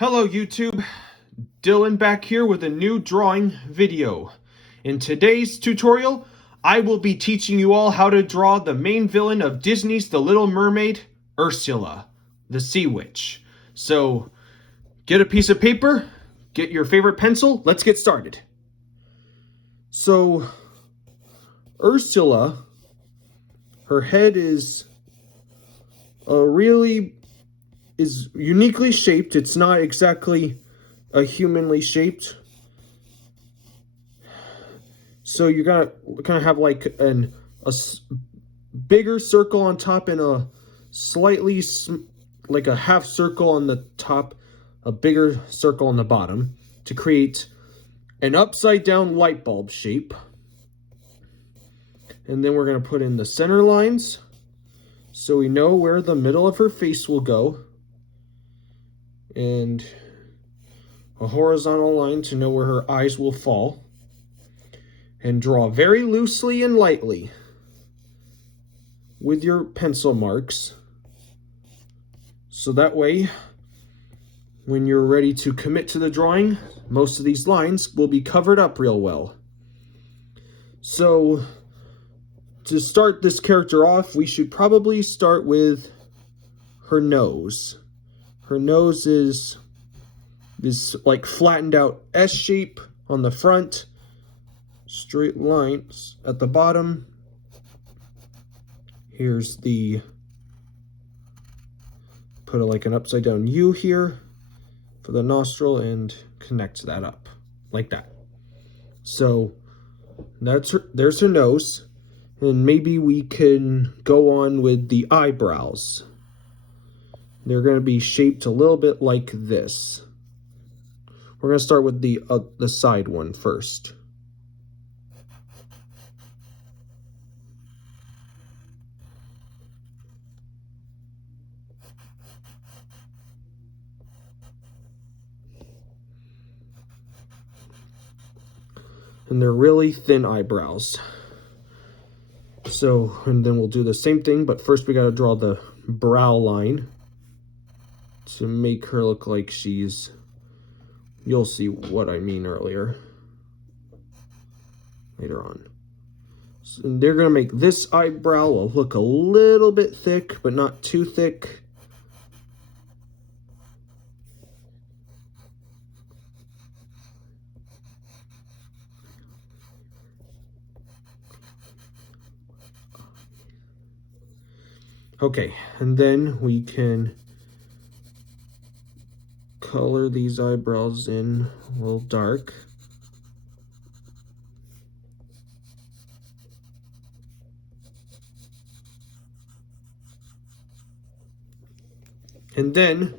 Hello YouTube, Dylan back here with a new drawing video. In today's tutorial, I will be teaching you all how to draw the main villain of Disney's The Little Mermaid, Ursula, the Sea Witch. So, get a piece of paper, get your favorite pencil, let's get started. So, Ursula, her head is uniquely shaped. It's not exactly a humanly shaped. So you're gonna kind of have like a bigger circle on top and a slightly like a half circle on the top, a bigger circle on the bottom to create an upside down light bulb shape. And then we're gonna put in the center lines so we know where the middle of her face will go, and a horizontal line to know where her eyes will fall, and draw very loosely and lightly with your pencil marks, so that way when you're ready to commit to the drawing, most of these lines will be covered up real well. So to start this character off, we should probably start with her nose. Her nose is like flattened out S shape on the front, straight lines at the bottom. Here's put like an upside down U here for the nostril and connect that up like that. So there's her nose, and maybe we can go on with the eyebrows. They're going to be shaped a little bit like this. We're going to start with the side one first. And they're really thin eyebrows. So, and then we'll do the same thing, but first we got to draw the brow line to make her look like she's, you'll see what I mean later on. So they're going to make this eyebrow look a little bit thick, but not too thick. Okay, and then we can color these eyebrows in a little dark. And then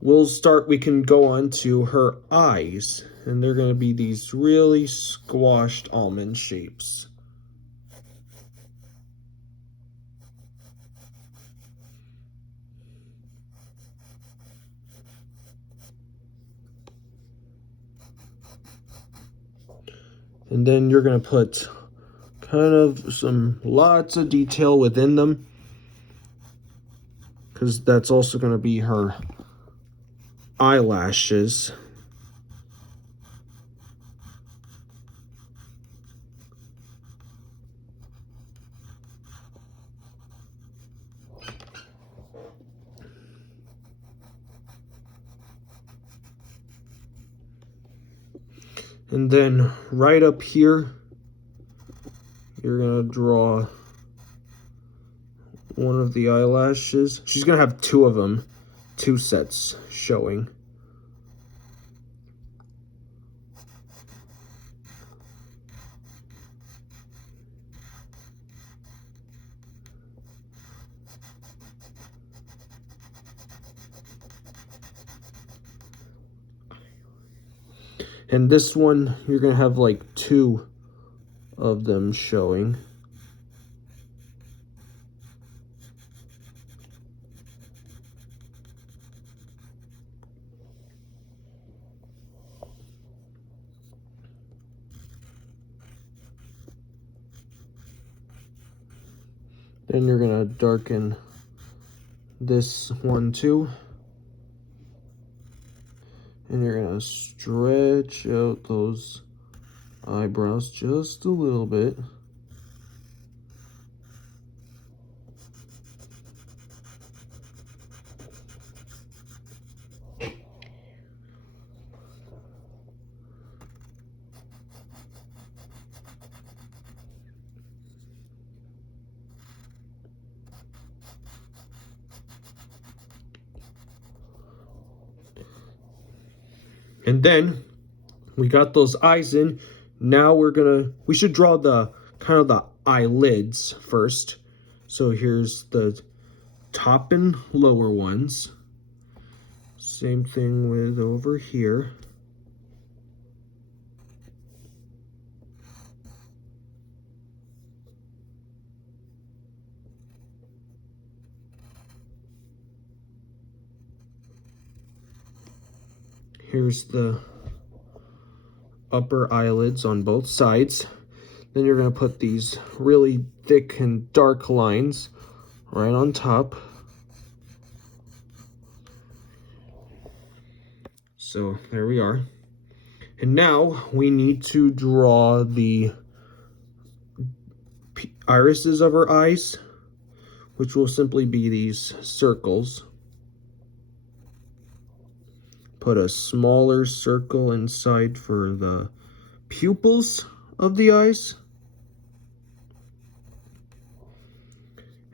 we can go on to her eyes, and they're going to be these really squashed almond shapes. And then you're going to put kind of lots of detail within them, because that's also going to be her eyelashes. And then right up here, you're going to draw one of the eyelashes. She's going to have two of them, two sets showing. And this one, you're going to have like two of them showing. Then you're going to darken this one too. And you're gonna stretch out those eyebrows just a little bit. And then we got those eyes in. Now we should draw the kind of the eyelids first. So here's the top and lower ones. Same thing with over here. Here's the upper eyelids on both sides. Then you're going to put these really thick and dark lines right on top. So there we are. And now we need to draw the irises of her eyes, which will simply be these circles. Put a smaller circle inside for the pupils of the eyes.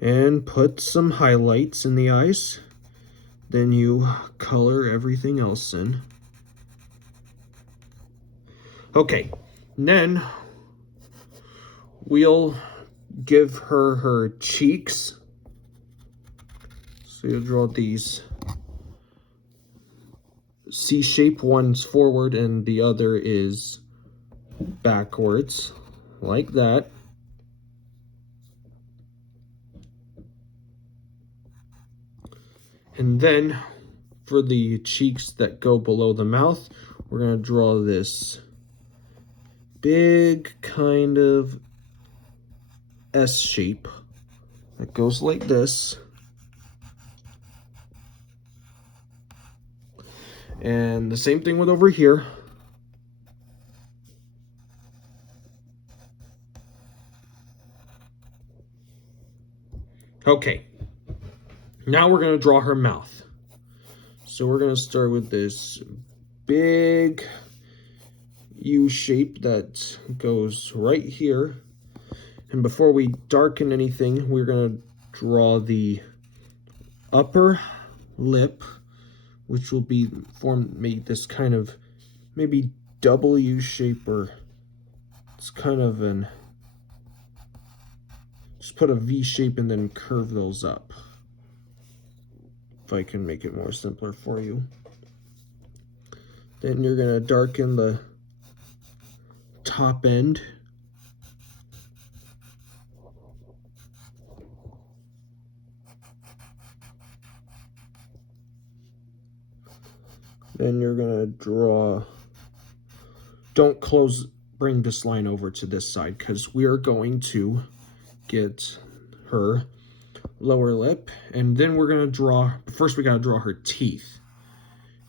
And put some highlights in the eyes. Then you color everything else in. Okay, then we'll give her her cheeks. So you'll draw these C shape, one's forward and the other is backwards, like that. And then for the cheeks that go below the mouth, we're going to draw this big kind of S shape that goes like this. And the same thing with over here. Okay, now we're going to draw her mouth. So we're going to start with this big U shape that goes right here. And before we darken anything, we're going to draw the upper lip, which will be make this kind of maybe W shape, or it's kind of an, just put a V shape and then curve those up. If I can make it more simpler for you. Then you're going to darken the top end. Then you're going to draw, don't bring this line over to this side because we are going to get her lower lip. And then we're going to draw, first we got to draw her teeth.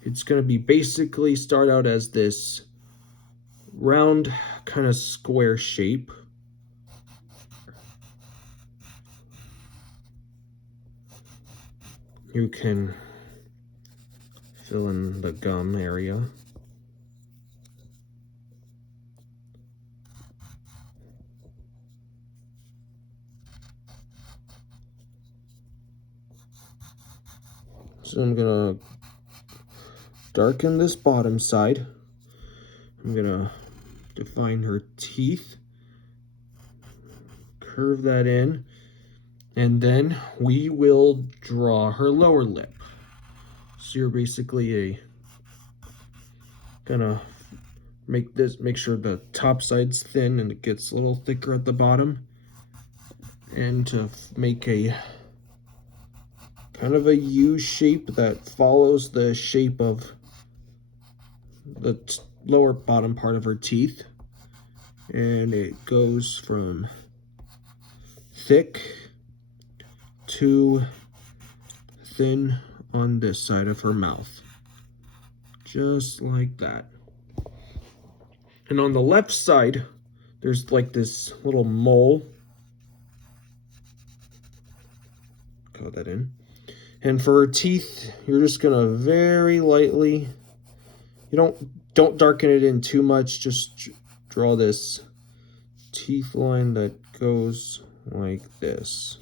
It's going to be basically start out as this round kind of square shape. You can fill in the gum area. So I'm gonna darken this bottom side. I'm gonna define her teeth, curve that in, and then we will draw her lower lip. So you're basically gonna make sure the top side's thin and it gets a little thicker at the bottom, and to make a kind of a U shape that follows the shape of the lower bottom part of her teeth, and it goes from thick to thin on this side of her mouth, just like that. And on the left side, there's like this little mole. Color that in. And for her teeth, you're just gonna very lightly, you don't darken it in too much, just draw this teeth line that goes like this.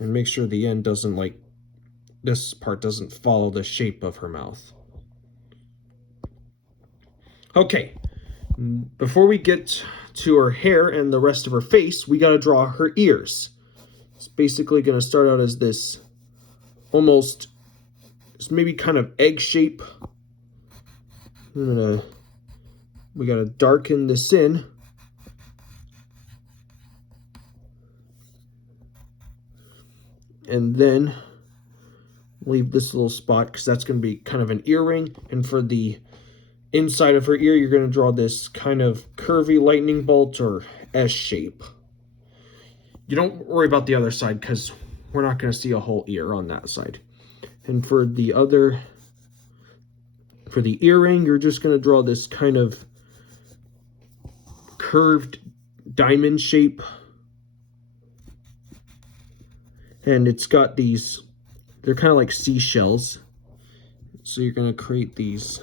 And make sure the end doesn't, like, this part doesn't follow the shape of her mouth. Okay, before we get to her hair and the rest of her face, we gotta draw her ears. It's basically gonna start out as this almost, it's maybe kind of egg shape. We gotta darken this in. And then leave this little spot because that's going to be kind of an earring. And for the inside of her ear, you're going to draw this kind of curvy lightning bolt or S shape. You don't worry about the other side because we're not going to see a whole ear on that side. And for the earring, you're just going to draw this kind of curved diamond shape. And it's got these, they're kind of like seashells. So you're going to create these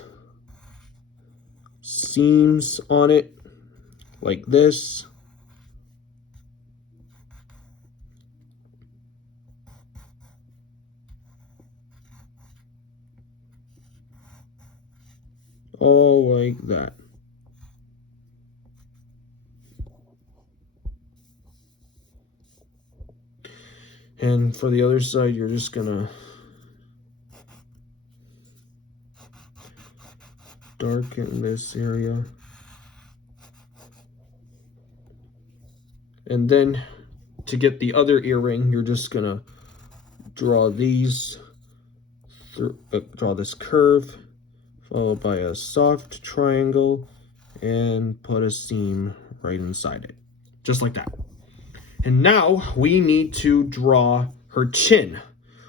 seams on it like this. All like that. And for the other side, you're just gonna darken this area. And then to get the other earring, you're just gonna draw these, draw this curve, followed by a soft triangle, and put a seam right inside it. Just like that. And now we need to draw her chin,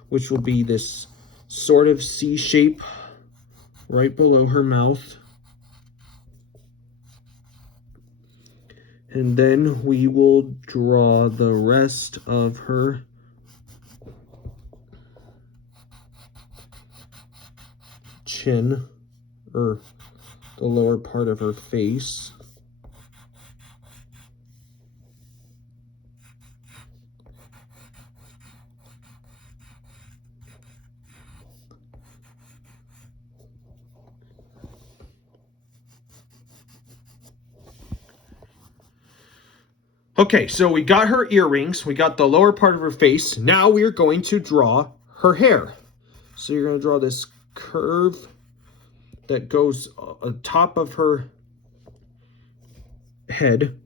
which will be this sort of C shape right below her mouth. And then we will draw the rest of her chin, or the lower part of her face. Okay, so we got her earrings, we got the lower part of her face. Now we are going to draw her hair. So you're going to draw this curve that goes on top of her head.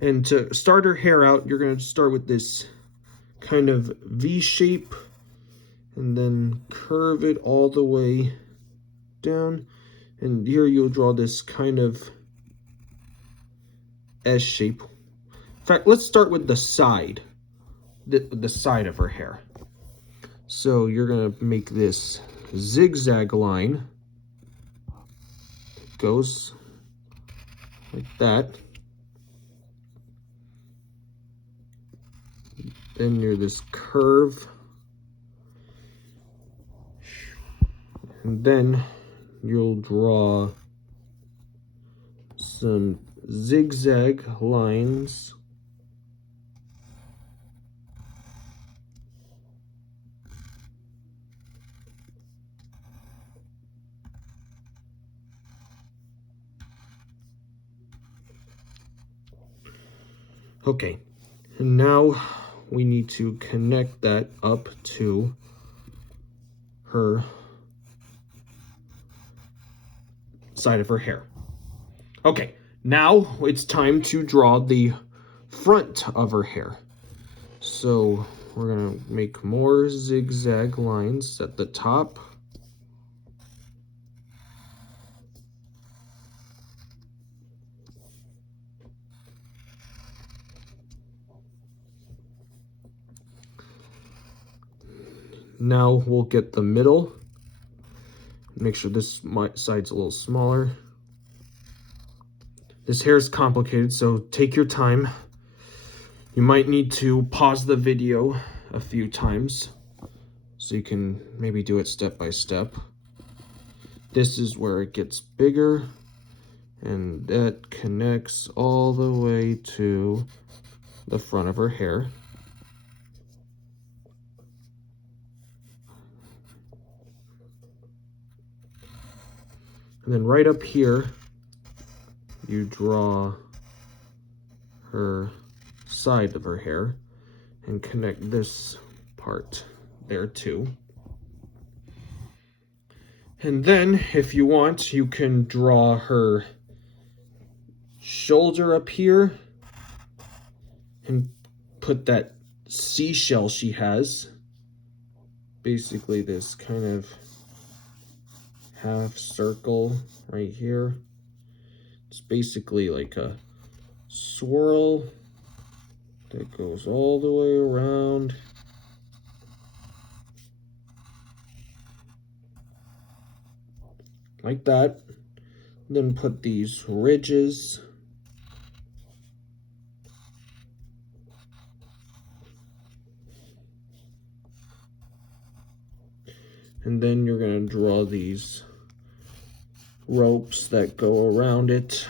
And to start her hair out, you're going to start with this kind of V shape and then curve it all the way down. And here you'll draw this kind of S shape. In fact, let's start with the side, the side of her hair. So you're going to make this zigzag line. It goes like that. Then you're this curve. And then you'll draw some zigzag lines. Okay, and now we need to connect that up to her side of her hair. Okay, now it's time to draw the front of her hair. So we're gonna make more zigzag lines at the top. Now we'll get the middle, Make sure this side's a little smaller. This hair is complicated, so take your time. You might need to pause the video a few times so you can maybe do it step by step. This is where it gets bigger, and that connects all the way to the front of her hair. And then right up here, you draw her side of her hair and connect this part there too. And then, if you want, you can draw her shoulder up here and put that seashell she has. Basically this kind of half circle right here. It's basically like a swirl that goes all the way around. Like that. Then put these ridges. And then you're going to draw these ropes that go around it.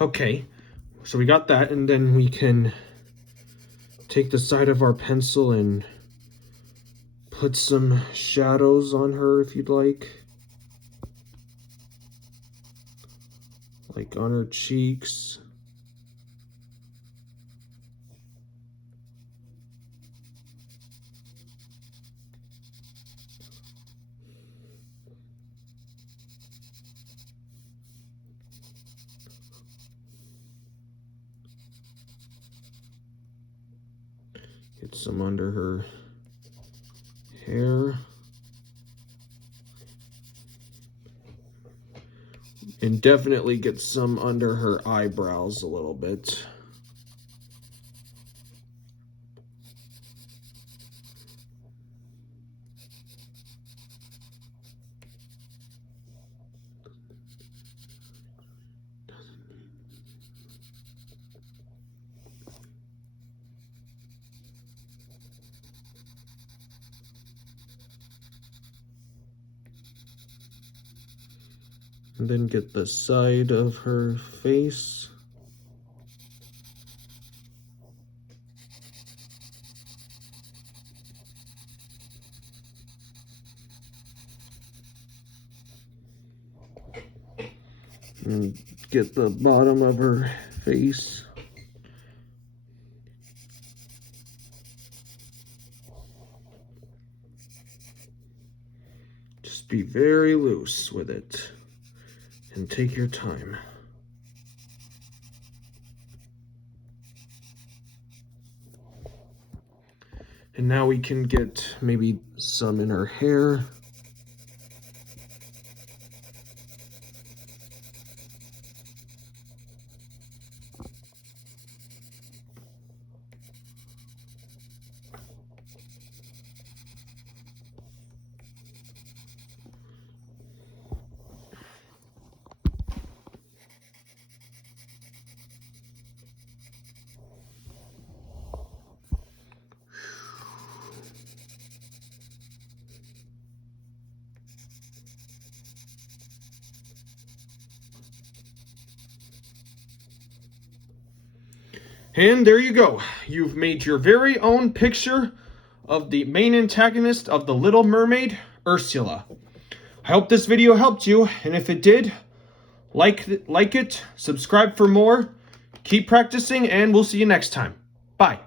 Okay, so we got that, and then we can take the side of our pencil and put some shadows on her if you'd like on her cheeks. Get some under her hair. And definitely get some under her eyebrows a little bit. And then get the side of her face. And get the bottom of her face. Just be very loose with it. And take your time. And now we can get maybe some in her hair. And there you go. You've made your very own picture of the main antagonist of The Little Mermaid, Ursula. I hope this video helped you, and if it did, like it, subscribe for more, keep practicing, and we'll see you next time. Bye.